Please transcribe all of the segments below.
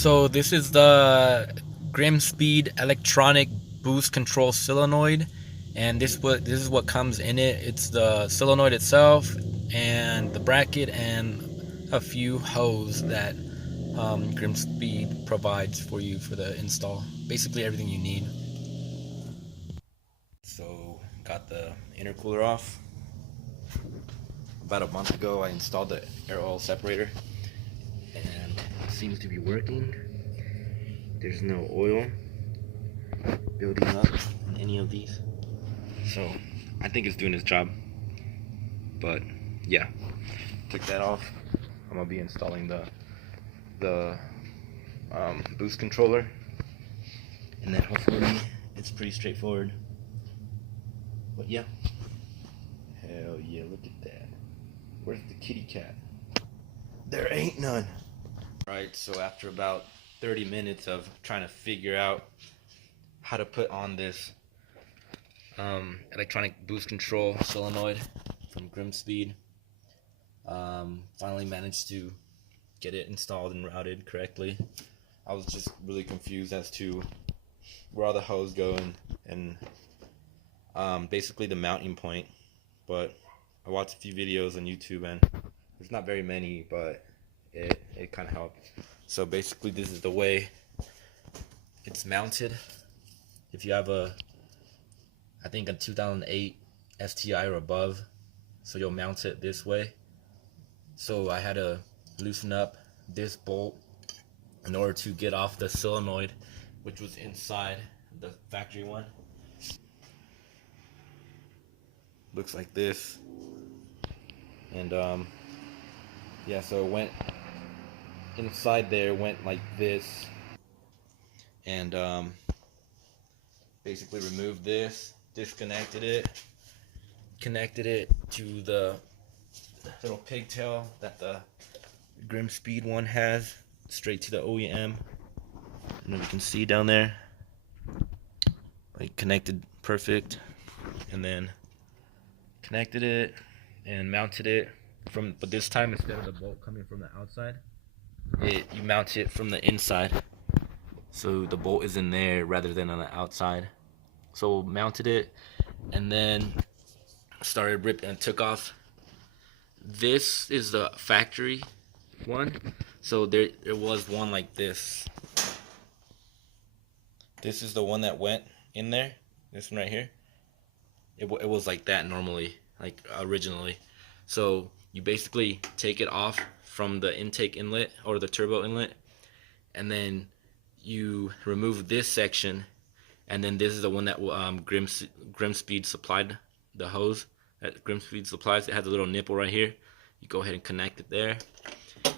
So this is the Grimmspeed electronic boost control solenoid, and this is what comes in it. It's the solenoid itself and the bracket and a few hose that Grimmspeed provides for you for the install. Basically everything you need. So got the intercooler off. About a month ago I installed the air oil separator and it seems to be working. There's no oil building up in any of these, so I think it's doing its job. But yeah, took that off. I'm gonna be installing the boost controller, and then hopefully it's pretty straightforward. But yeah, hell yeah, look at that. Where's the kitty cat? There ain't none. Right, so after about 30 minutes of trying to figure out how to put on this electronic boost control solenoid from Grimmspeed, finally managed to get it installed and routed correctly. I was just really confused as to where all the hose go and basically the mounting point, but I watched a few videos on YouTube and there's not very many, but it kind of helped. So basically this is the way it's mounted. If you have I think a 2008 STI or above, so you'll mount it this way. So I had to loosen up this bolt in order to get off the solenoid, which was inside the factory one. Looks like this. And yeah, so it went inside there, went like this, and basically removed this, disconnected it, connected it to the little pigtail that the Grimmspeed one has, straight to the OEM. And then you can see down there, like connected perfect, and then connected it and mounted it from, but this time instead of the bolt coming from the outside, you mount it from the inside, so the bolt is in there rather than on the outside. So mounted it and then started ripping and took off. This is the factory one, so there was one like this. This is the one that went in there, this one right here. It was like that normally, like originally. So you basically take it off from the intake inlet or the turbo inlet, and then you remove this section, and then this is the one that Grimmspeed supplied, the hose that Grimmspeed supplies. It has a little nipple right here. You go ahead and connect it there,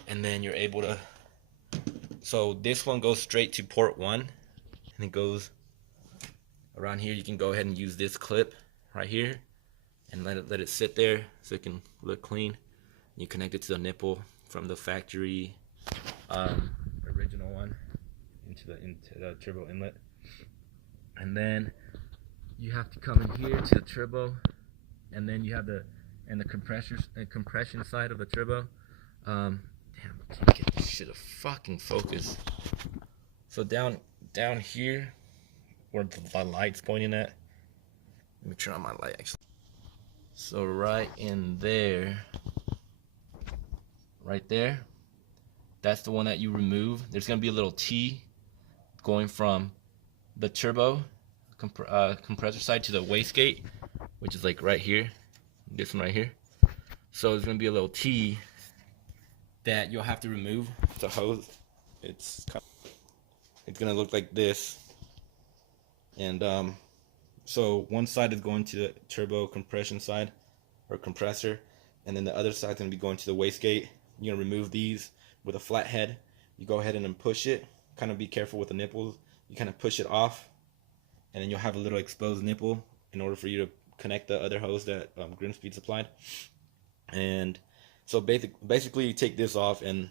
and then you're able to, so this one goes straight to port 1, and it goes around here. You can go ahead and use this clip right here and let it sit there so it can look clean. You connect it to the nipple from the factory original one into the turbo inlet, and then you have to come in here to the turbo, and then you have the compression side of the turbo. Damn, I can't get this shit to fucking focus. So down here where the light's pointing at, let me turn on my light actually. So right in there, right there, that's the one that you remove. There's gonna be a little T going from the turbo compressor side to the wastegate, which is like right here, this one right here. So there's gonna be a little T that you'll have to remove the hose. It's gonna look like this, and so one side is going to the turbo compression side or compressor, and then the other side is going to be going to the wastegate. You're going to remove these with a flat head. You go ahead and then push it. Kind of be careful with the nipples. You kind of push it off, and then you'll have a little exposed nipple in order for you to connect the other hose that Grimmspeed supplied. And so basically you take this off, and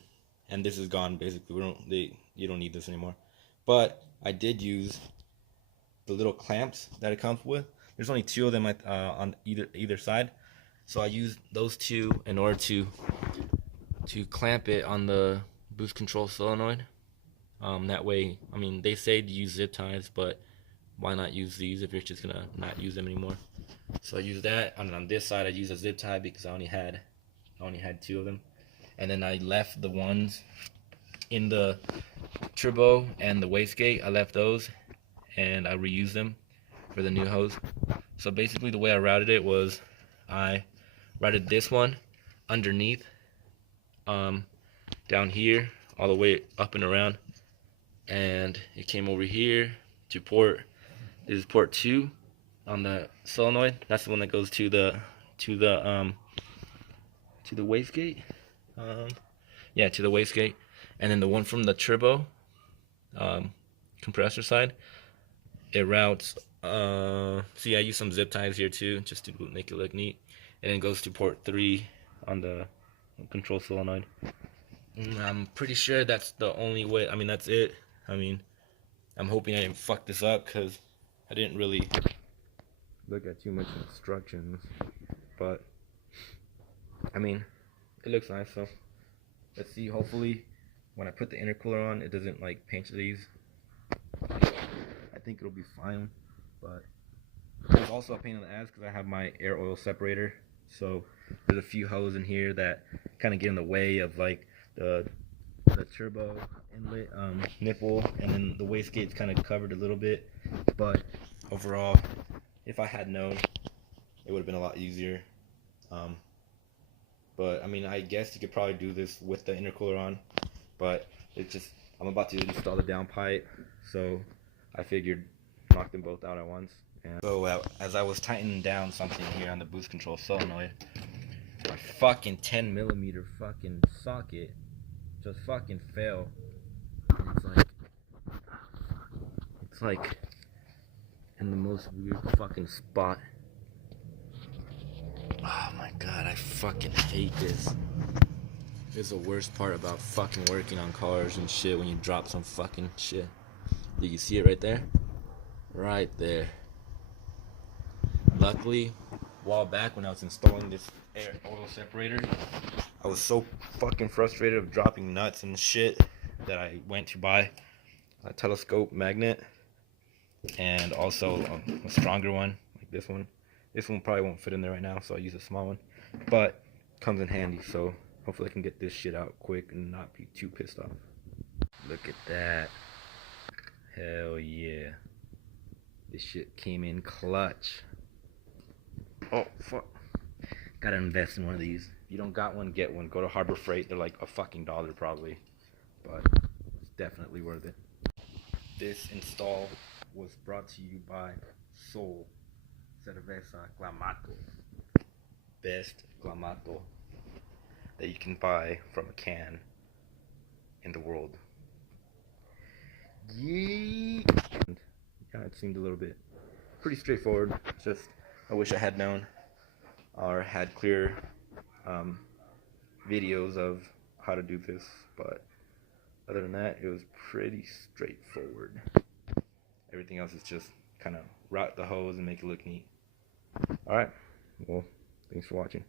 this is gone. Basically, you don't need this anymore. But I did use the little clamps that it comes with. There's only 2 of them on either side, so I used those 2 in order to clamp it on the boost control solenoid. That way, I mean, they say to use zip ties, but why not use these if you're just gonna not use them anymore? So I use that. And on this side, I use a zip tie because I only had 2 of them, and then I left the ones in the turbo and the wastegate. I left those, and I reused them for the new hose. So basically, the way I routed it was I routed this one underneath, down here, all the way up and around, and it came over here to port. This is port 2 on the solenoid. That's the one that goes to the wastegate. Yeah, to the wastegate. And then the one from the turbo compressor side, it routes. See, I use some zip ties here too, just to make it look neat. And then it goes to port 3 on the control solenoid. I'm pretty sure that's the only way. I mean, that's it. I mean, I'm hoping I didn't fuck this up because I didn't really look at too much instructions. But I mean, it looks nice. So let's see. Hopefully, when I put the intercooler on, it doesn't like pinch these. I think it'll be fine. But it's also a pain in the ass because I have my air oil separator. So there's a few holes in here that kind of get in the way of like the turbo inlet nipple, and then the wastegate's kind of covered a little bit. But overall, if I had known, it would have been a lot easier. But I mean, I guess you could probably do this with the intercooler on, but it's just, I'm about to install the downpipe, so I figured knock them both out at once. And so as I was tightening down something here on the boost control solenoid, my fucking 10mm fucking socket just fucking fell. And it's like in the most weird fucking spot. Oh my god, I fucking hate this. It's the worst part about fucking working on cars and shit, when you drop some fucking shit. Do you see it right there? Right there. Luckily, a while back when I was installing this air oil separator, I was so fucking frustrated of dropping nuts and shit that I went to buy a telescope magnet, and also a stronger one like this one. This one probably won't fit in there right now, so I use a small one, but comes in handy. So hopefully I can get this shit out quick and not be too pissed off. Look at that. Hell yeah. This shit came in clutch. Oh fuck. Gotta invest in one of these. If you don't got one, get one. Go to Harbor Freight. They're like a fucking $1 probably, but it's definitely worth it. This install was brought to you by Sol Cerveza Clamato. Best Clamato that you can buy from a can in the world. Yeah, it seemed a little bit pretty straightforward. Just, I wish I had known or had clear videos of how to do this, but other than that, it was pretty straightforward. Everything else is just kind of route the hose and make it look neat. Alright, well, thanks for watching.